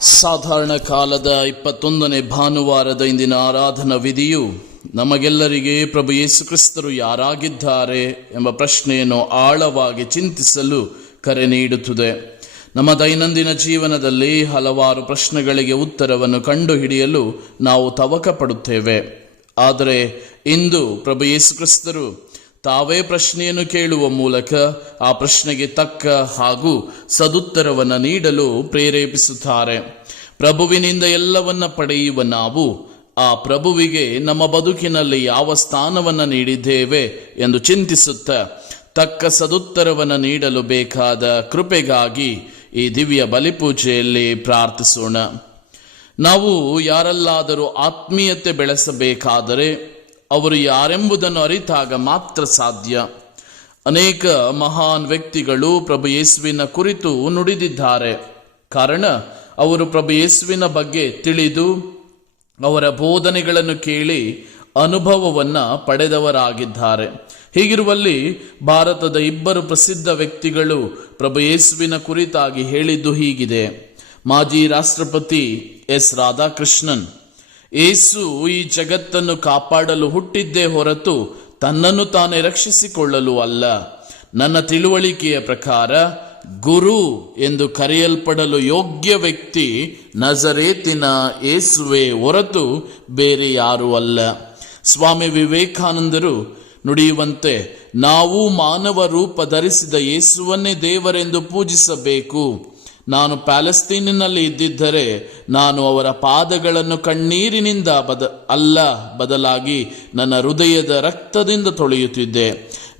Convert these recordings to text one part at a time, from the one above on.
ಸಾಧಾರಣ ಕಾಲದ 21ನೇ ಭಾನುವಾರದ ಇಂದಿನ ಆರಾಧನಾ ವಿಧಿಯು ನಮಗೆಲ್ಲರಿಗೆ ಪ್ರಭು ಯೇಸು ಕ್ರಿಸ್ತರು ಯಾರಾಗಿದ್ದಾರೆ ಎಂಬ ಪ್ರಶ್ನೆಯನ್ನು ಆಳವಾಗಿ ಚಿಂತಿಸಲು ಕರೆ ನೀಡುತ್ತದೆ. ನಮ್ಮ ದೈನಂದಿನ ಜೀವನದಲ್ಲಿ ಹಲವಾರು ಪ್ರಶ್ನೆಗಳಿಗೆ ಉತ್ತರವನ್ನು ಕಂಡುಹಿಡಿಯಲು ನಾವು ತವಕ ಪಡುತ್ತೇವೆ. ಆದರೆ ಇಂದು ಪ್ರಭು ಯೇಸು ಕ್ರಿಸ್ತರು ತಾವೇ ಪ್ರಶ್ನೆಯನ್ನು ಕೇಳುವ ಮೂಲಕ ಆ ಪ್ರಶ್ನೆಗೆ ತಕ್ಕ ಹಾಗೂ ಸದುತ್ತರವನ್ನು ನೀಡಲು ಪ್ರೇರೇಪಿಸುತ್ತಾರೆ. ಪ್ರಭುವಿನಿಂದ ಎಲ್ಲವನ್ನ ಪಡೆಯುವ ನಾವು ಆ ಪ್ರಭುವಿಗೆ ನಮ್ಮ ಬದುಕಿನಲ್ಲಿ ಯಾವ ಸ್ಥಾನವನ್ನು ನೀಡಿದ್ದೇವೆ ಎಂದು ಚಿಂತಿಸುತ್ತಾ ತಕ್ಕ ಸದುತ್ತರವನ್ನು ನೀಡಲು ಬೇಕಾದ ಕೃಪೆಗಾಗಿ ಈ ದಿವ್ಯ ಬಲಿಪೂಜೆಯಲ್ಲಿ ಪ್ರಾರ್ಥಿಸೋಣ. ನಾವು ಯಾರಲ್ಲಾದರೂ ಆತ್ಮೀಯತೆ ಬೆಳೆಸಬೇಕಾದರೆ ಅವರು ಯಾರೆಂಬುದನ್ನು ಅರಿತಾಗ ಮಾತ್ರ ಸಾಧ್ಯ. ಅನೇಕ ಮಹಾನ್ ವ್ಯಕ್ತಿಗಳು ಪ್ರಭು ಯೇಸುವಿನ ಕುರಿತು ನುಡಿದಿದ್ದಾರೆ. ಕಾರಣ ಅವರು ಪ್ರಭು ಯೇಸುವಿನ ಬಗ್ಗೆ ತಿಳಿದು ಅವರ ಬೋಧನೆಗಳನ್ನು ಕೇಳಿ ಅನುಭವವನ್ನು ಪಡೆದವರಾಗಿದ್ದಾರೆ. ಹೀಗಿರುವಲ್ಲಿ ಭಾರತದ ಇಬ್ಬರು ಪ್ರಸಿದ್ಧ ವ್ಯಕ್ತಿಗಳು ಪ್ರಭು ಯೇಸುವಿನ ಕುರಿತಾಗಿ ಹೇಳಿದ್ದು ಹೀಗಿದೆ. ಮಾಜಿ ರಾಷ್ಟ್ರಪತಿ ಎಸ್ ರಾಧಾಕೃಷ್ಣನ್, ಯೇಸು ಈ ಜಗತ್ತನ್ನು ಕಾಪಾಡಲು ಹುಟ್ಟಿದ್ದೇ ಹೊರತು ತನ್ನನ್ನು ತಾನೇ ರಕ್ಷಿಸಿಕೊಳ್ಳಲು ಅಲ್ಲ. ನನ್ನ ತಿಳುವಳಿಕೆಯ ಪ್ರಕಾರ ಗುರು ಎಂದು ಕರೆಯಲ್ಪಡಲು ಯೋಗ್ಯ ವ್ಯಕ್ತಿ ನಜರೇತಿನ ಯೇಸುವೆ ಹೊರತು ಬೇರೆ ಯಾರೂ ಅಲ್ಲ. ಸ್ವಾಮಿ ವಿವೇಕಾನಂದರು ನುಡಿಯುವಂತೆ, ನಾವು ಮಾನವ ರೂಪ ಧರಿಸಿದ ಯೇಸುವನ್ನೇ ದೇವರೆಂದು ಪೂಜಿಸಬೇಕು. ನಾನು ಪ್ಯಾಲೆಸ್ತೀನಿನಲ್ಲಿ ಇದ್ದಿದ್ದರೆ ನಾನು ಅವರ ಪಾದಗಳನ್ನು ಕಣ್ಣೀರಿನಿಂದ ಬದಲಾಗಿ ನನ್ನ ಹೃದಯದ ರಕ್ತದಿಂದ ತೊಳೆಯುತ್ತಿದ್ದೆ.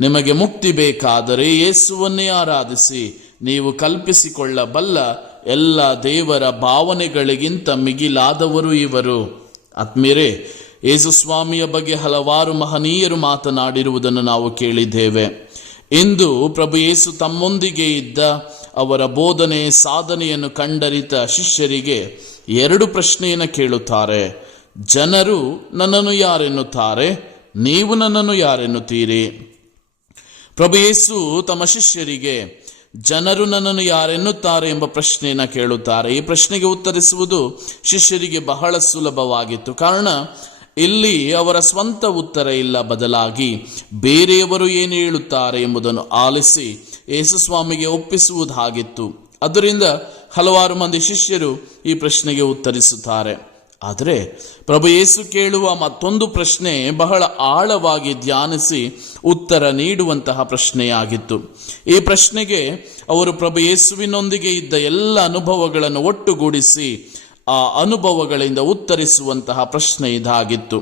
ನಿಮಗೆ ಮುಕ್ತಿ ಬೇಕಾದರೆ ಯೇಸುವನ್ನೇ ಆರಾಧಿಸಿ. ನೀವು ಕಲ್ಪಿಸಿಕೊಳ್ಳಬಲ್ಲ ಎಲ್ಲ ದೇವರ ಭಾವನೆಗಳಿಗಿಂತ ಮಿಗಿಲಾದವರು ಇವರು. ಆತ್ಮೀಯರೇ, ಯೇಸು ಸ್ವಾಮಿಯ ಬಗ್ಗೆ ಹಲವಾರು ಮಹನೀಯರು ಮಾತನಾಡಿರುವುದನ್ನು ನಾವು ಕೇಳಿದ್ದೇವೆ. ಇಂದು ಪ್ರಭು ಯೇಸು ತಮ್ಮೊಂದಿಗೆ ಇದ್ದ ಅವರ ಬೋಧನೆ ಸಾಧನೆಯನ್ನು ಕಂಡರಿತ ಶಿಷ್ಯರಿಗೆ 2 ಪ್ರಶ್ನೆಯನ್ನು ಕೇಳುತ್ತಾರೆ. ಜನರು ನನ್ನನ್ನು ಯಾರೆನ್ನುತ್ತಾರೆ? ನೀವು ನನ್ನನ್ನು ಯಾರೆನ್ನುತ್ತೀರಿ? ಪ್ರಭು ಯೇಸು ತಮ್ಮ ಶಿಷ್ಯರಿಗೆ ಜನರು ನನ್ನನ್ನು ಯಾರೆನ್ನುತ್ತಾರೆ ಎಂಬ ಪ್ರಶ್ನೆಯನ್ನು ಕೇಳುತ್ತಾರೆ. ಈ ಪ್ರಶ್ನೆಗೆ ಉತ್ತರಿಸುವುದು ಶಿಷ್ಯರಿಗೆ ಬಹಳ ಸುಲಭವಾಗಿತ್ತು. ಕಾರಣ ಇಲ್ಲಿ ಅವರ ಸ್ವಂತ ಉತ್ತರ ಇಲ್ಲ, ಬದಲಾಗಿ ಬೇರೆಯವರು ಏನು ಹೇಳುತ್ತಾರೆ ಎಂಬುದನ್ನು ಆಲಿಸಿ ಯೇಸು ಸ್ವಾಮಿಗೆ ಒಪ್ಪಿಸುವುದಾಗಿತ್ತು. ಅದರಿಂದ ಹಲವಾರು ಮಂದಿ ಶಿಷ್ಯರು ಈ ಪ್ರಶ್ನೆಗೆ ಉತ್ತರಿಸುತ್ತಾರೆ. ಆದರೆ ಪ್ರಭು ಯೇಸು ಕೇಳುವ ಮತ್ತೊಂದು ಪ್ರಶ್ನೆ ಬಹಳ ಆಳವಾಗಿ ಧ್ಯಾನಿಸಿ ಉತ್ತರ ನೀಡುವಂತಹ ಪ್ರಶ್ನೆಯಾಗಿತ್ತು. ಈ ಪ್ರಶ್ನೆಗೆ ಅವರು ಪ್ರಭು ಯೇಸುವಿನೊಂದಿಗೆ ಇದ್ದ ಎಲ್ಲ ಅನುಭವಗಳನ್ನು ಒಟ್ಟುಗೂಡಿಸಿ ಆ ಅನುಭವಗಳಿಂದ ಉತ್ತರಿಸುವಂತಹ ಪ್ರಶ್ನೆ ಇದಾಗಿತ್ತು.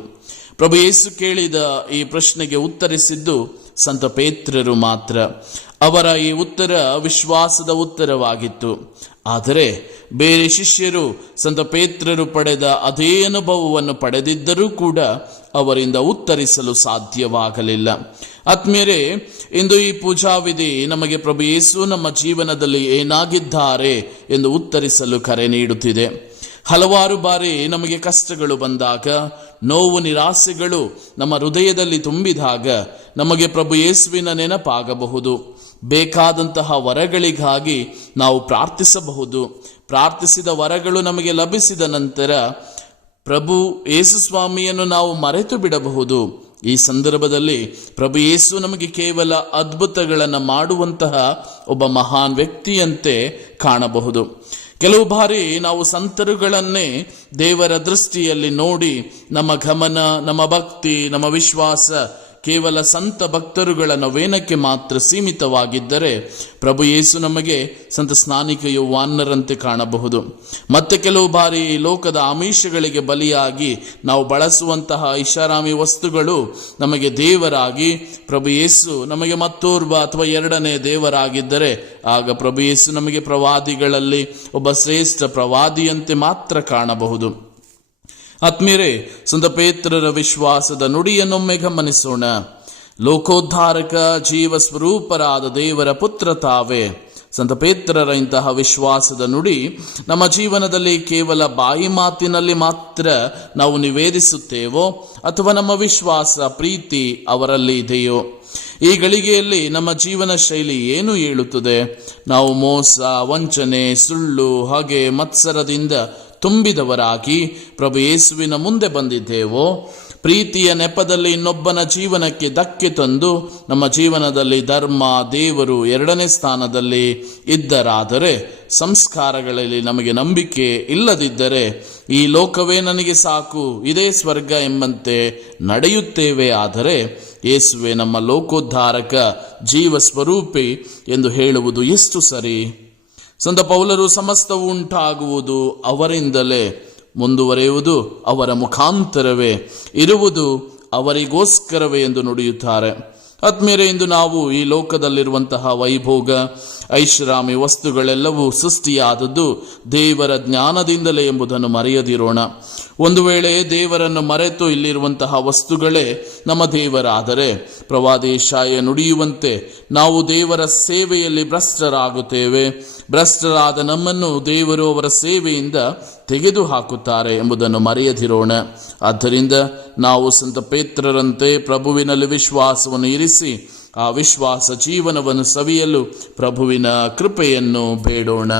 ಪ್ರಭು ಯೇಸು ಕೇಳಿದ ಈ ಪ್ರಶ್ನೆಗೆ ಉತ್ತರಿಸಿದ್ದು ಸಂತ ಪೇತ್ರರು ಮಾತ್ರ. ಅವರ ಈ ಉತ್ತರ ವಿಶ್ವಾಸದ ಉತ್ತರವಾಗಿತ್ತು. ಆದರೆ ಬೇರೆ ಶಿಷ್ಯರು ಸಂತ ಪೇತ್ರರು ಪಡೆದ ಅದೇ ಅನುಭವವನ್ನು ಪಡೆದಿದ್ದರೂ ಕೂಡ ಅವರಿಂದ ಉತ್ತರಿಸಲು ಸಾಧ್ಯವಾಗಲಿಲ್ಲ. ಆತ್ಮೀಯರೇ, ಇಂದು ಈ ಪೂಜಾವಿಧಿ ನಮಗೆ ಪ್ರಭು ಯೇಸು ನಮ್ಮ ಜೀವನದಲ್ಲಿ ಏನಾಗಿದ್ದಾರೆ ಎಂದು ಉತ್ತರಿಸಲು ಕರೆ ನೀಡುತ್ತಿದೆ. ಹಲವಾರು ಬಾರಿ ನಮಗೆ ಕಷ್ಟಗಳು ಬಂದಾಗ, ನೋವು ನಿರಾಸೆಗಳು ನಮ್ಮ ಹೃದಯದಲ್ಲಿ ತುಂಬಿದಾಗ ನಮಗೆ ಪ್ರಭು ಯೇಸುವಿನ ನೆನಪಾಗಬಹುದು. ಬೇಕಾದಂತಹ ವರಗಳಿಗಾಗಿ ನಾವು ಪ್ರಾರ್ಥಿಸಬಹುದು. ಪ್ರಾರ್ಥಿಸಿದ ವರಗಳು ನಮಗೆ ಲಭಿಸಿದ ನಂತರ ಪ್ರಭು ಯೇಸು ಸ್ವಾಮಿಯನ್ನು ನಾವು ಮರೆತು ಬಿಡಬಹುದು. ಈ ಸಂದರ್ಭದಲ್ಲಿ ಪ್ರಭು ಯೇಸು ನಮಗೆ ಕೇವಲ ಅದ್ಭುತಗಳನ್ನು ಮಾಡುವಂತಹ ಒಬ್ಬ ಮಹಾನ್ ವ್ಯಕ್ತಿಯಂತೆ ಕಾಣಬಹುದು. ಕೆಲವು ಬಾರಿ ನಾವು ಸಂತರುಗಳನ್ನೇ ದೇವರ ದೃಷ್ಟಿಯಲ್ಲಿ ನೋಡಿ ನಮ್ಮ ಗಮನ, ನಮ್ಮ ಭಕ್ತಿ, ನಮ್ಮ ವಿಶ್ವಾಸ ಕೇವಲ ಸಂತ ಭಕ್ತರುಗಳ ನವೇನಕ್ಕೆ ಮಾತ್ರ ಸೀಮಿತವಾಗಿದ್ದರೆ ಪ್ರಭು ಯೇಸು ನಮಗೆ ಸಂತ ಸ್ನಾನಿಕ ಯೋಹಾನರಂತೆ ಕಾಣಬಹುದು. ಮತ್ತೆ ಕೆಲವು ಬಾರಿ ಲೋಕದ ಆಮಿಷಗಳಿಗೆ ಬಲಿಯಾಗಿ ನಾವು ಬಳಸುವಂತಹ ಐಷಾರಾಮಿ ವಸ್ತುಗಳು ನಮಗೆ ದೇವರಾಗಿ ಪ್ರಭು ಯೇಸು ನಮಗೆ ಮತ್ತೋರ್ವ ಅಥವಾ 2ನೇ ದೇವರಾಗಿದ್ದರೆ ಆಗ ಪ್ರಭು ಯೇಸು ನಮಗೆ ಪ್ರವಾದಿಗಳಲ್ಲಿ ಒಬ್ಬ ಶ್ರೇಷ್ಠ ಪ್ರವಾದಿಯಂತೆ ಮಾತ್ರ ಕಾಣಬಹುದು. ಆತ್ಮೀಯರೇ, ಸಂತ ಪೇತ್ರರ ವಿಶ್ವಾಸದ ನುಡಿಯನ್ನೊಮ್ಮೆ ಗಮನಿಸೋಣ. ಲೋಕೋದ್ಧಾರಕ ಜೀವ ಸ್ವರೂಪರಾದ ದೇವರ ಪುತ್ರ ತಾವೇ. ಸಂತ ಪೇತ್ರರ ಇಂತಹ ವಿಶ್ವಾಸದ ನುಡಿ ನಮ್ಮ ಜೀವನದಲ್ಲಿ ಕೇವಲ ಬಾಯಿ ಮಾತಿನಲ್ಲಿ ಮಾತ್ರ ನಾವು ನಿವೇದಿಸುತ್ತೇವೋ ಅಥವಾ ನಮ್ಮ ವಿಶ್ವಾಸ ಪ್ರೀತಿ ಅವರಲ್ಲಿ ಇದೆಯೋ? ಈ ಗಳಿಗೆಯಲ್ಲಿ ನಮ್ಮ ಜೀವನ ಶೈಲಿ ಏನು ಹೇಳುತ್ತದೆ? ನಾವು ಮೋಸ, ವಂಚನೆ, ಸುಳ್ಳು ಹಾಗೆ ಮತ್ಸರದಿಂದ ತುಂಬಿದವರಾಗಿ ಪ್ರಭು ಯೇಸುವಿನ ಮುಂದೆ ಬಂದಿದ್ದೇವೋ? ಪ್ರೀತಿಯ ನೆಪದಲ್ಲಿ ಇನ್ನೊಬ್ಬನ ಜೀವನಕ್ಕೆ ಧಕ್ಕೆ ತಂದು ನಮ್ಮ ಜೀವನದಲ್ಲಿ ಧರ್ಮ, ದೇವರು ಎರಡನೇ ಸ್ಥಾನದಲ್ಲಿ ಇದ್ದರಾದರೆ, ಸಂಸ್ಕಾರಗಳಲ್ಲಿ ನಮಗೆ ನಂಬಿಕೆ ಇಲ್ಲದಿದ್ದರೆ, ಈ ಲೋಕವೇ ನನಗೆ ಸಾಕು, ಇದೇ ಸ್ವರ್ಗ ಎಂಬಂತೆ ನಡೆಯುತ್ತೇವೆ ಆದರೆ, ಯೇಸುವೆ ನಮ್ಮ ಲೋಕೋದ್ಧಾರಕ, ಜೀವ ಸ್ವರೂಪಿ ಎಂದು ಹೇಳುವುದು ಎಷ್ಟು ಸರಿ? ಸಂತ ಪೌಲರು ಸಮಸ್ತವು ಉಂಟಾಗುವುದು ಅವರಿಂದಲೇ, ಮುಂದುವರೆಯುವುದು ಅವರ ಮುಖಾಂತರವೇ, ಇರುವುದು ಅವರಿಗೋಸ್ಕರವೇ ಎಂದು ನುಡಿಯುತ್ತಾರೆ. ಆತ್ಮೀಯರೇ, ಇಂದು ನಾವು ಈ ಲೋಕದಲ್ಲಿರುವಂತಹ ವೈಭೋಗ, ಐಷಾರಾಮಿ ವಸ್ತುಗಳೆಲ್ಲವೂ ಸೃಷ್ಟಿಯಾದದ್ದು ದೇವರ ಜ್ಞಾನದಿಂದಲೇ ಎಂಬುದನ್ನು ಮರೆಯದಿರೋಣ. ಒಂದು ವೇಳೆ ದೇವರನ್ನು ಮರೆತು ಇಲ್ಲಿರುವಂತಹ ವಸ್ತುಗಳೇ ನಮ್ಮ ದೇವರಾದರೆ, ಪ್ರವಾದಿ ಯೆಶಾಯ ನುಡಿಯುವಂತೆ ನಾವು ದೇವರ ಸೇವೆಯಲ್ಲಿ ಭ್ರಷ್ಟರಾಗುತ್ತೇವೆ. ಭ್ರಷ್ಟರಾದ ನಮ್ಮನ್ನು ದೇವರು ಅವರ ಸೇವೆಯಿಂದ ತೆಗೆದು ಹಾಕುತ್ತಾರೆ ಎಂಬುದನ್ನು ಮರೆಯದಿರೋಣ. ಆದ್ದರಿಂದ ನಾವು ಸಂತ ಪೇತ್ರರಂತೆ ಪ್ರಭುವಿನಲ್ಲಿ ವಿಶ್ವಾಸವನ್ನು ಇರಿಸಿ ಆ ವಿಶ್ವಾಸ ಜೀವನವನ್ನು ಸವಿಯಲು ಪ್ರಭುವಿನ ಕೃಪೆಯನ್ನು ಬೇಡೋಣ.